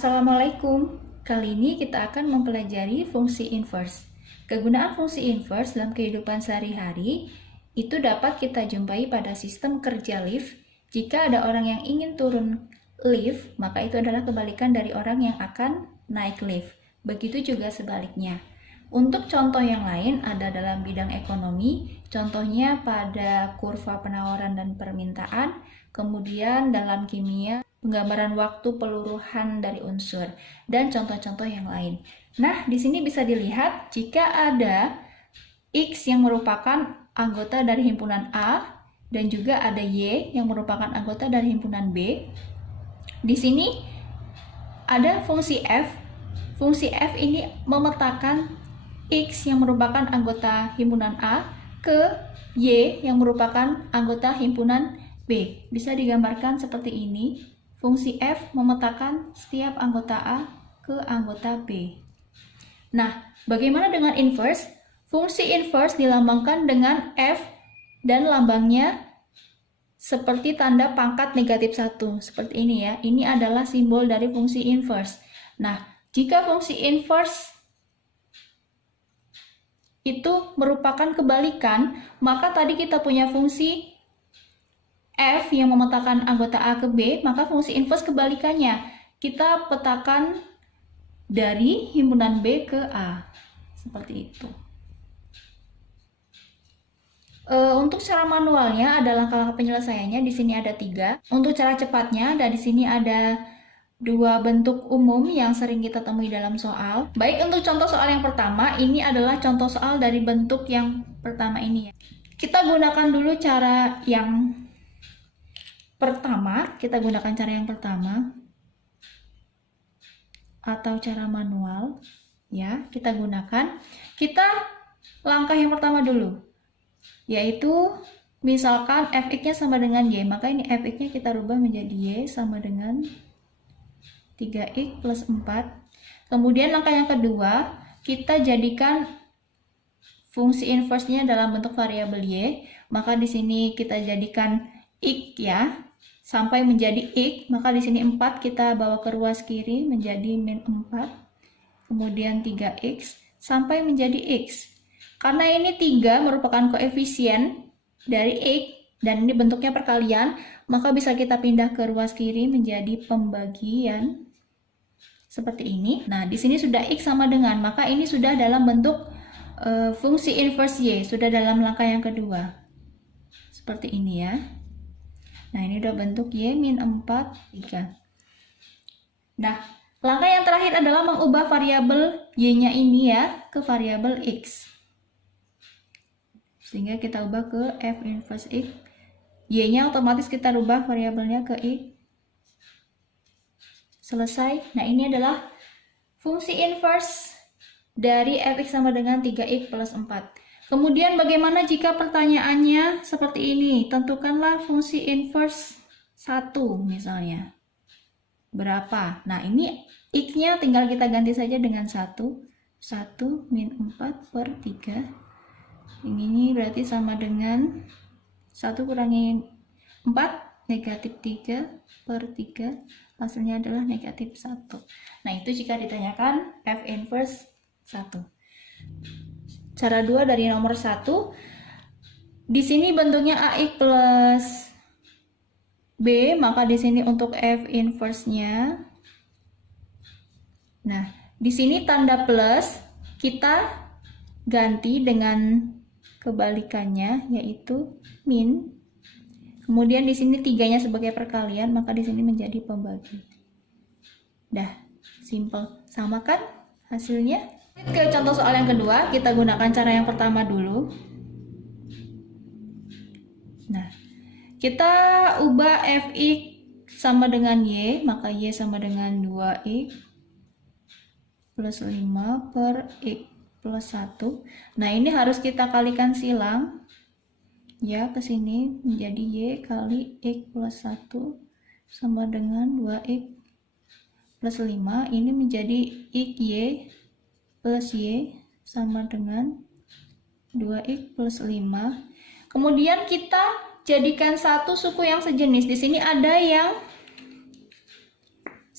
Assalamualaikum. Kali ini kita akan mempelajari fungsi inverse. Kegunaan fungsi inverse dalam kehidupan sehari-hari itu dapat kita jumpai pada sistem kerja lift. Jika ada orang yang ingin turun lift, maka itu adalah kebalikan dari orang yang akan naik lift. Begitu juga sebaliknya. Untuk contoh yang lain ada dalam bidang ekonomi, contohnya pada kurva penawaran dan permintaan, kemudian dalam kimia, penggambaran waktu peluruhan dari unsur, dan contoh-contoh yang lain. Nah, di sini bisa dilihat jika ada X yang merupakan anggota dari himpunan A, dan juga ada Y yang merupakan anggota dari himpunan B. Di sini ada fungsi F. Fungsi F ini memetakan X yang merupakan anggota himpunan A ke Y yang merupakan anggota himpunan B. Bisa digambarkan seperti ini. Fungsi F memetakan setiap anggota A ke anggota B. Nah, bagaimana dengan inverse? Fungsi inverse dilambangkan dengan F dan lambangnya seperti tanda pangkat negatif 1. Seperti ini ya. Ini adalah simbol dari fungsi inverse. Nah, jika fungsi inverse itu merupakan kebalikan, maka tadi kita punya fungsi F yang memetakan anggota A ke B, maka fungsi inverse kebalikannya. Kita petakan dari himpunan B ke A. Seperti itu. Untuk cara manualnya ada langkah-langkah penyelesaiannya. Di sini ada 3. Untuk cara cepatnya, di sini ada 2 bentuk umum yang sering kita temui dalam soal. Baik, untuk contoh soal yang pertama, ini adalah contoh soal dari bentuk yang pertama ini ya. Kita gunakan dulu cara yang pertama, atau cara manual ya, kita gunakan. Kita langkah yang pertama dulu, yaitu misalkan fx-nya sama dengan y, maka ini fx-nya kita rubah menjadi y sama dengan 3x plus 4. Kemudian langkah yang kedua, kita jadikan fungsi inverse-nya dalam bentuk variabel y. Maka di sini kita jadikan x ya, sampai menjadi x. Maka di sini 4 kita bawa ke ruas kiri menjadi min 4. Kemudian 3x sampai menjadi x. Karena ini 3 merupakan koefisien dari x dan ini bentuknya perkalian, maka bisa kita pindah ke ruas kiri menjadi pembagian. Seperti ini. Nah, di sini sudah X sama dengan, maka ini sudah dalam bentuk fungsi inverse Y, sudah dalam langkah yang kedua. Seperti ini ya. Nah, ini udah bentuk Y min 4, 3. Nah, langkah yang terakhir adalah mengubah variabel Y-nya ini ya ke variabel X. Sehingga kita ubah ke F inverse X. Y-nya otomatis kita rubah variabelnya ke X. Selesai. Nah, ini adalah fungsi inverse dari fx sama dengan 3x plus 4. Kemudian bagaimana jika pertanyaannya seperti ini? Tentukanlah fungsi inverse 1 misalnya. Berapa? Nah, ini x-nya tinggal kita ganti saja dengan 1. 1 min 4 per 3. Ini berarti sama dengan 1 kurangi 4, negatif 3 per 3. Hasilnya adalah negatif 1. Nah, itu jika ditanyakan F inverse 1. Cara 2 dari nomor 1. Di sini bentuknya AX plus B, maka di sini untuk F inverse-nya. Nah, di sini tanda plus kita ganti dengan kebalikannya, yaitu min. Kemudian di sini 3-nya sebagai perkalian, maka di sini menjadi pembagi. Dah, simple. Sama kan hasilnya? Ke contoh soal yang kedua, kita gunakan cara yang pertama dulu. Nah, kita ubah fx sama dengan y, maka y sama dengan 2x plus 5 per x plus 1. Nah, ini harus kita kalikan silang. Ya, ke sini menjadi y kali x plus 1 sama dengan 2x plus 5. Ini menjadi xy plus y sama dengan 2x plus 5. Kemudian kita jadikan satu suku yang sejenis. Di sini ada yang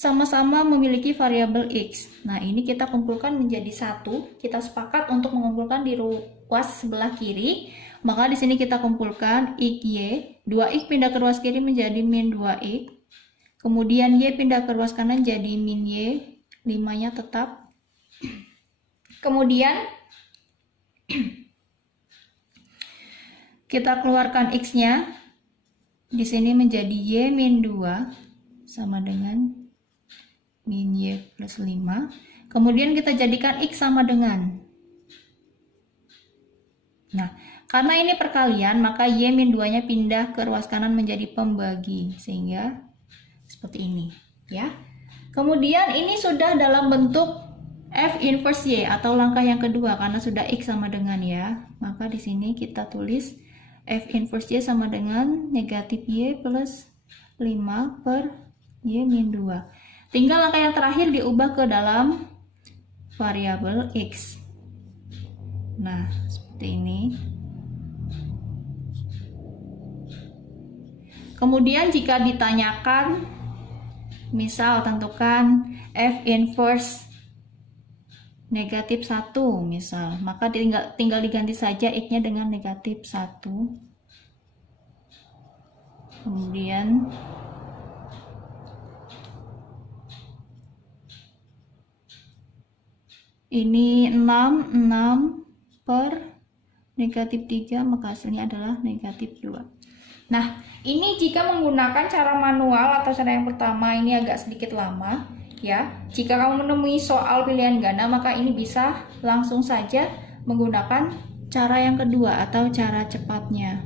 sama-sama memiliki variabel X. Nah, ini kita kumpulkan menjadi satu. Kita sepakat untuk mengumpulkan di ruas sebelah kiri. Maka di sini kita kumpulkan X, Y. 2X pindah ke ruas kiri menjadi min 2X. Kemudian Y pindah ke ruas kanan jadi min Y. 5-nya tetap. Kemudian kita keluarkan X-nya. Di sini menjadi Y min 2 sama dengan min Y plus 5. Kemudian kita jadikan X sama dengan. Nah, karena ini perkalian, maka Y min 2-nya pindah ke ruas kanan menjadi pembagi. Sehingga seperti ini. Ya. Kemudian ini sudah dalam bentuk F inverse Y atau langkah yang kedua karena sudah X sama dengan ya. Maka di sini kita tulis F inverse Y sama dengan negatif Y plus 5 per Y min 2. Tinggal langkah yang terakhir diubah ke dalam variabel X. Nah, seperti ini. Kemudian jika ditanyakan, misal tentukan F inverse negatif 1 misal, maka tinggal diganti saja X-nya dengan negatif 1. Kemudian ini 6 per negatif 3, maka hasilnya adalah negatif 2. Nah, ini jika menggunakan cara manual atau cara yang pertama ini agak sedikit lama ya. Jika kamu menemui soal pilihan ganda, maka ini bisa langsung saja menggunakan cara yang kedua atau cara cepatnya.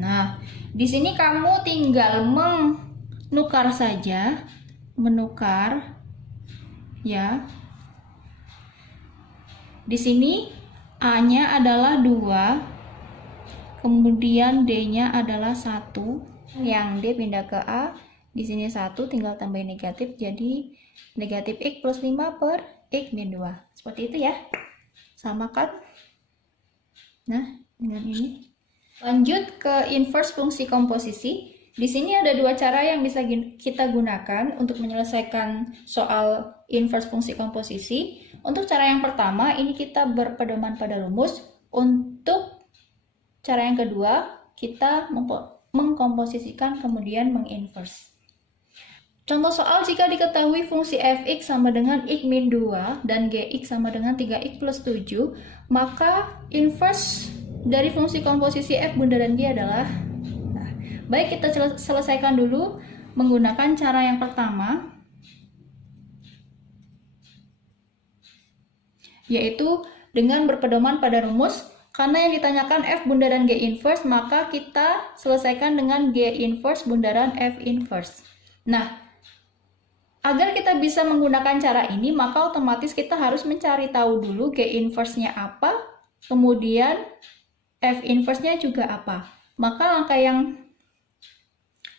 Nah, di sini kamu tinggal menukar saja, menukar ya. Di sini A-nya adalah 2, kemudian D-nya adalah 1. Yang D pindah ke A, di sini 1 tinggal tambahin negatif jadi negatif X plus 5 per X min 2. Seperti itu ya. Sama kan? Nah, dengan ini. Lanjut ke inverse fungsi komposisi. Di sini ada dua cara yang bisa kita gunakan untuk menyelesaikan soal inverse fungsi komposisi. Untuk cara yang pertama, ini kita berpedoman pada rumus. Untuk cara yang kedua, kita mengkomposisikan kemudian menginverse. Contoh soal jika diketahui fungsi fx sama dengan x min 2 dan gx sama dengan 3x plus 7, maka inverse dari fungsi komposisi f bundaran g adalah. Baik, kita selesaikan dulu menggunakan cara yang pertama, yaitu dengan berpedoman pada rumus. Karena yang ditanyakan f bundaran g inverse, maka kita selesaikan dengan g inverse bundaran f inverse. Nah, agar kita bisa menggunakan cara ini, maka otomatis kita harus mencari tahu dulu g inverse-nya apa, kemudian f inverse-nya juga apa. Maka langkah yang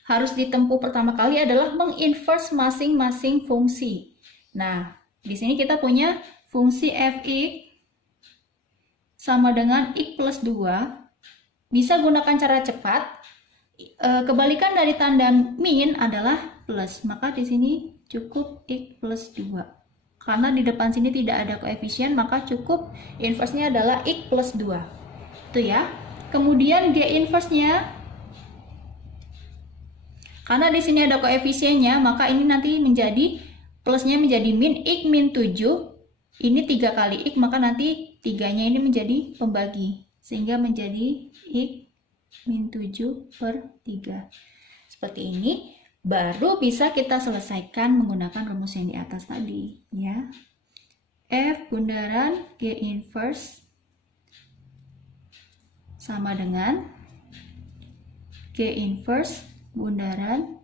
harus ditempuh pertama kali adalah menginverse masing-masing fungsi. Nah, di sini kita punya fungsi fx sama dengan x plus 2. Bisa gunakan cara cepat. Kebalikan dari tanda min adalah plus. Maka di sini cukup x plus 2. Karena di depan sini tidak ada koefisien, maka cukup inverse-nya adalah x plus 2. Itu ya. Kemudian g inverse-nya, karena di sini ada koefisiennya, maka ini nanti menjadi plusnya menjadi min x min 7. Ini 3 kali x, maka nanti 3-nya ini menjadi pembagi. Sehingga menjadi x min 7 per 3. Seperti ini, baru bisa kita selesaikan menggunakan rumus yang di atas tadi. Ya. F bundaran G inverse sama dengan G inverse bundaran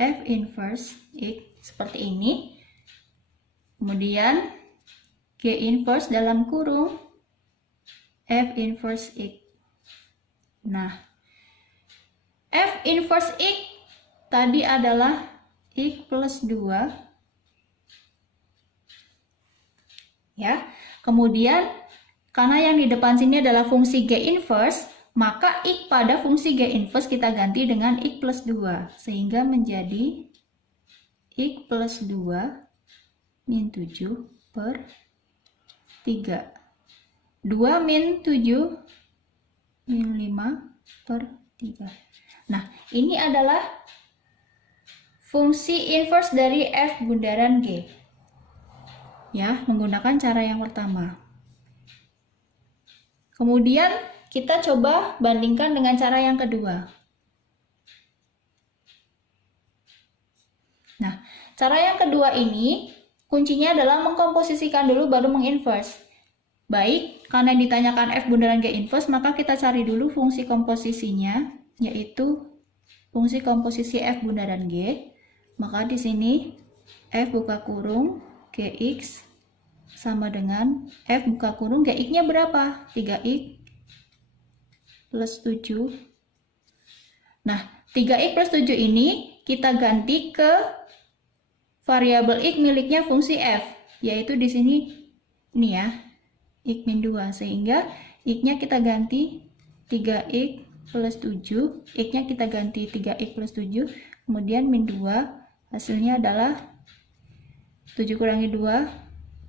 F inverse X seperti ini. Kemudian G inverse dalam kurung F inverse X. Nah, F inverse X tadi adalah X plus 2. Ya. Kemudian karena yang di depan sini adalah fungsi G inverse, Maka X pada fungsi G inverse kita ganti dengan X plus 2. Sehingga menjadi X plus 2 min 7 per 3. 2 min 7 min 5 per 3. Nah, ini adalah fungsi inverse dari F bundaran G. Ya, menggunakan cara yang pertama. Kemudian kita coba bandingkan dengan cara yang kedua. Nah, cara yang kedua ini kuncinya adalah mengkomposisikan dulu baru menginverse. Baik, karena ditanyakan F bundaran G inverse, maka kita cari dulu fungsi komposisinya, yaitu fungsi komposisi F bundaran G. Maka di sini F buka kurung Gx sama dengan F buka kurung Gx-nya berapa? 3x plus 7. Nah, 3x plus 7 ini kita ganti ke variabel x miliknya fungsi f, yaitu di sini ini ya, x min 2, sehingga x-nya kita ganti 3x plus 7, x-nya kita ganti 3x plus 7, kemudian min 2, hasilnya adalah 7 kurangi 2,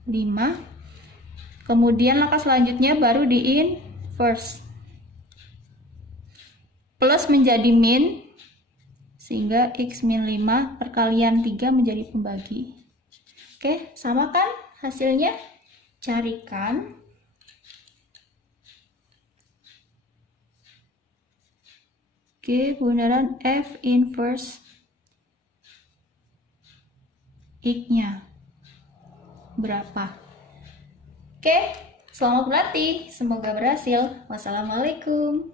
5. Kemudian langkah selanjutnya baru di inverse. Plus menjadi min, sehingga x min 5 perkalian 3 menjadi pembagi. Oke, sama kan hasilnya? Carikan G bundaran F inverse X-nya berapa? Oke, selamat berlatih. Semoga berhasil. Wassalamualaikum.